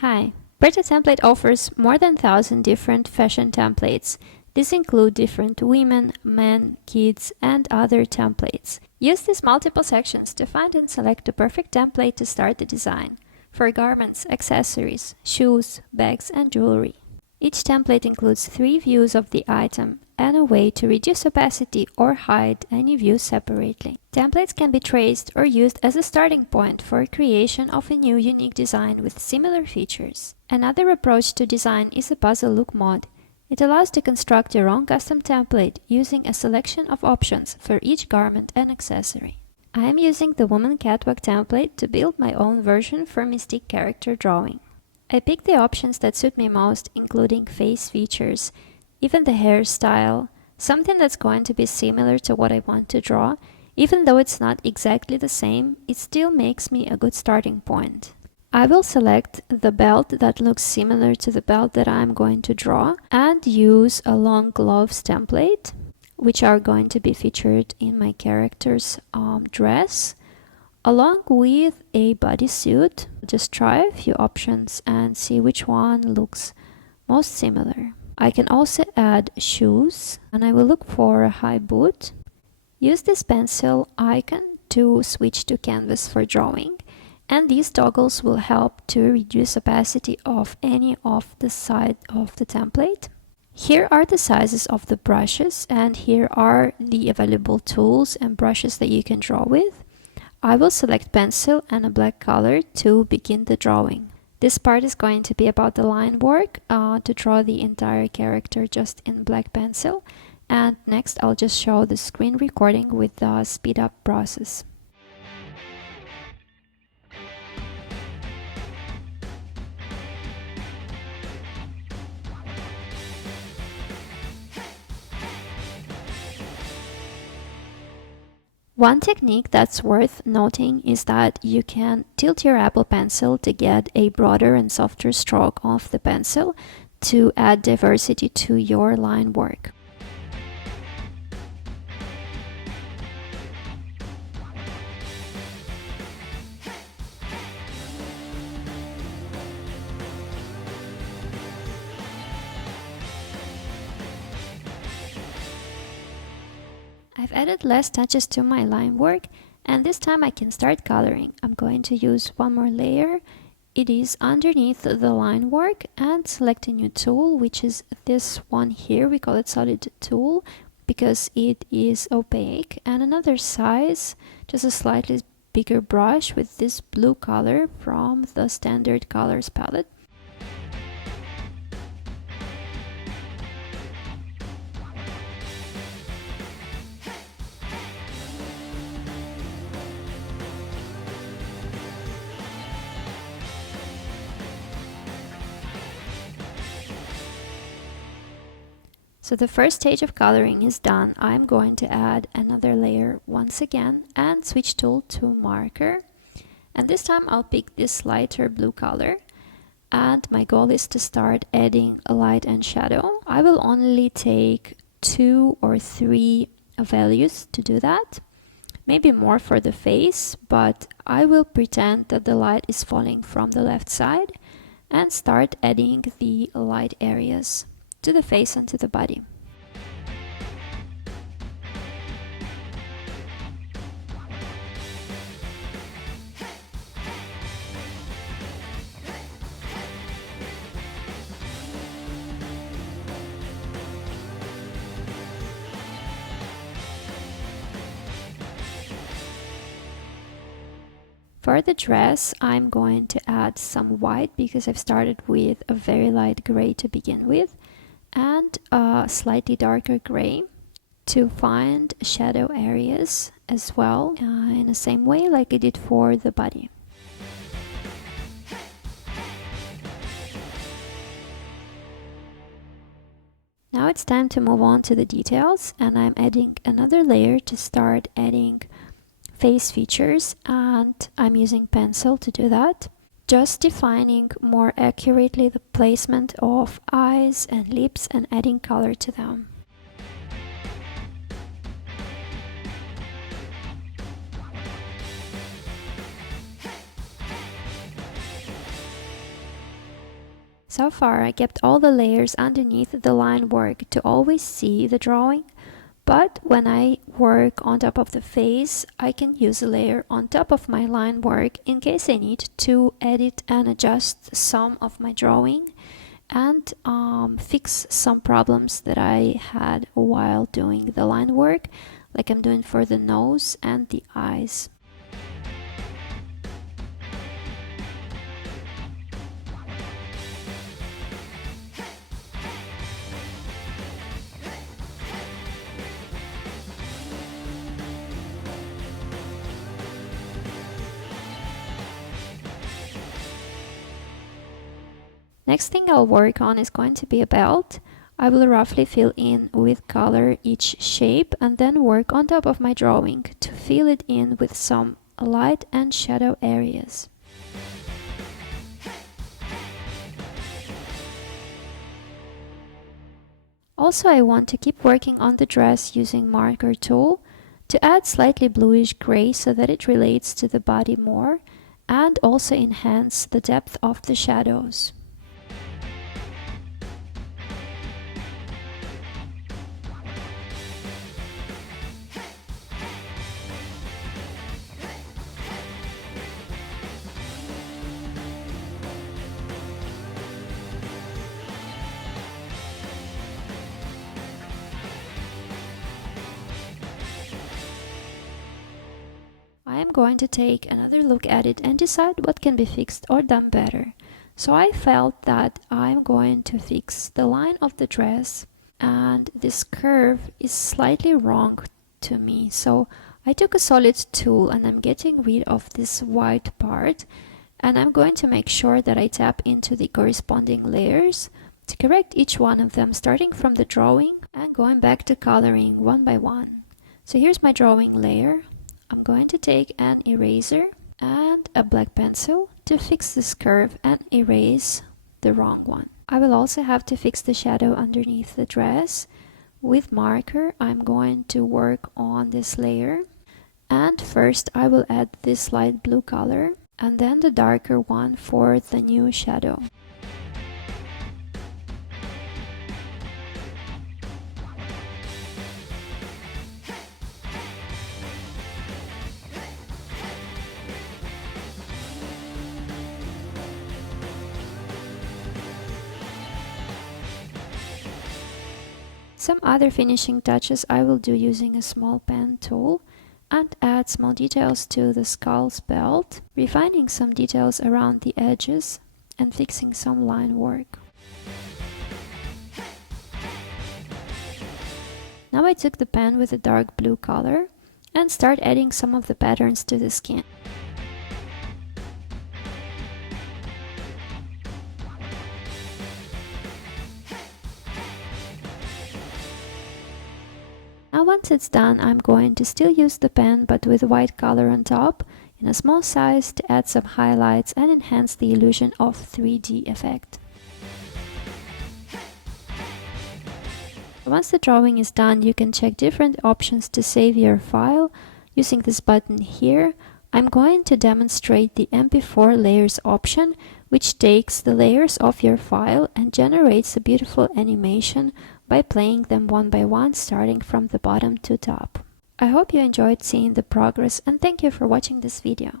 Hi, Prêt-à-Template offers more than 1,000 different fashion templates. These include different women, men, kids, and other templates. Use these multiple sections to find and select the perfect template to start the design for garments, accessories, shoes, bags, and jewelry. Each template includes 3 views of the item and a way to reduce opacity or hide any views separately. Templates can be traced or used as a starting point for creation of a new unique design with similar features. Another approach to design is a puzzle look mod. It allows to construct your own custom template using a selection of options for each garment and accessory. I am using the woman catwalk template to build my own version for Mystique character drawing. I picked the options that suit me most, including face features, even the hairstyle, something that's going to be similar to what I want to draw. Even though it's not exactly the same, it still makes me a good starting point. I will select the belt that looks similar to the belt that I'm going to draw and use a long gloves template, which are going to be featured in my character's dress, along with a bodysuit. Just try a few options and see which one looks most similar. I can also add shoes, and I will look for a high boot. Use this pencil icon to switch to canvas for drawing, and these toggles will help to reduce opacity of any of the side of the template. Here are the sizes of the brushes, and here are the available tools and brushes that you can draw with. I will select pencil and a black color to begin the drawing. This part is going to be about the line work, to draw the entire character just in black pencil. And next I'll just show the screen recording with the speed up process. One technique that's worth noting is that you can tilt your Apple Pencil to get a broader and softer stroke of the pencil to add diversity to your line work. I've added less touches to my line work, and this time I can start coloring. I'm going to use one more layer. It is underneath the line work, and select a new tool, which is this one here. We call it solid tool because it is opaque, and another size, just a slightly bigger brush with this blue color from the standard colors palette. So the first stage of coloring is done. I'm going to add another layer once again and switch tool to marker. And this time I'll pick this lighter blue color. And my goal is to start adding a light and shadow. I will only take 2 or 3 values to do that. Maybe more for the face, but I will pretend that the light is falling from the left side and start adding the light areas to the face and to the body. For the dress, I'm going to add some white because I've started with a very light gray to begin with, and a slightly darker gray to find shadow areas as well, in the same way like I did for the body. Now it's time to move on to the details, and I'm adding another layer to start adding face features, and I'm using pencil to do that. Just defining more accurately the placement of eyes and lips and adding color to them. So far, I kept all the layers underneath the line work to always see the drawing, but when I work on top of the face, I can use a layer on top of my line work in case I need to edit and adjust some of my drawing and fix some problems that I had while doing the line work, like I'm doing for the nose and the eyes. Next thing I'll work on is going to be a belt. I will roughly fill in with color each shape and then work on top of my drawing to fill it in with some light and shadow areas. Also, I want to keep working on the dress using marker tool to add slightly bluish gray so that it relates to the body more and also enhance the depth of the shadows. I am going to take another look at it and decide what can be fixed or done better. So I felt that I'm going to fix the line of the dress, and this curve is slightly wrong to me. So I took a solid tool and I'm getting rid of this white part, and I'm going to make sure that I tap into the corresponding layers to correct each one of them, starting from the drawing and going back to coloring one by one. So here's my drawing layer. I'm going to take an eraser and a black pencil to fix this curve and erase the wrong one. I will also have to fix the shadow underneath the dress. With marker, I'm going to work on this layer. And first I will add this light blue color and then the darker one for the new shadow. Some other finishing touches I will do using a small pen tool and add small details to the skull's belt, refining some details around the edges and fixing some line work. Now I took the pen with a dark blue color and start adding some of the patterns to the skin. Now once it's done, I'm going to still use the pen but with white color on top in a small size to add some highlights and enhance the illusion of 3D effect. Once the drawing is done, you can check different options to save your file. Using this button here, I'm going to demonstrate the MP4 layers option, which takes the layers of your file and generates a beautiful animation by playing them one by one, starting from the bottom to top. I hope you enjoyed seeing the progress and thank you for watching this video.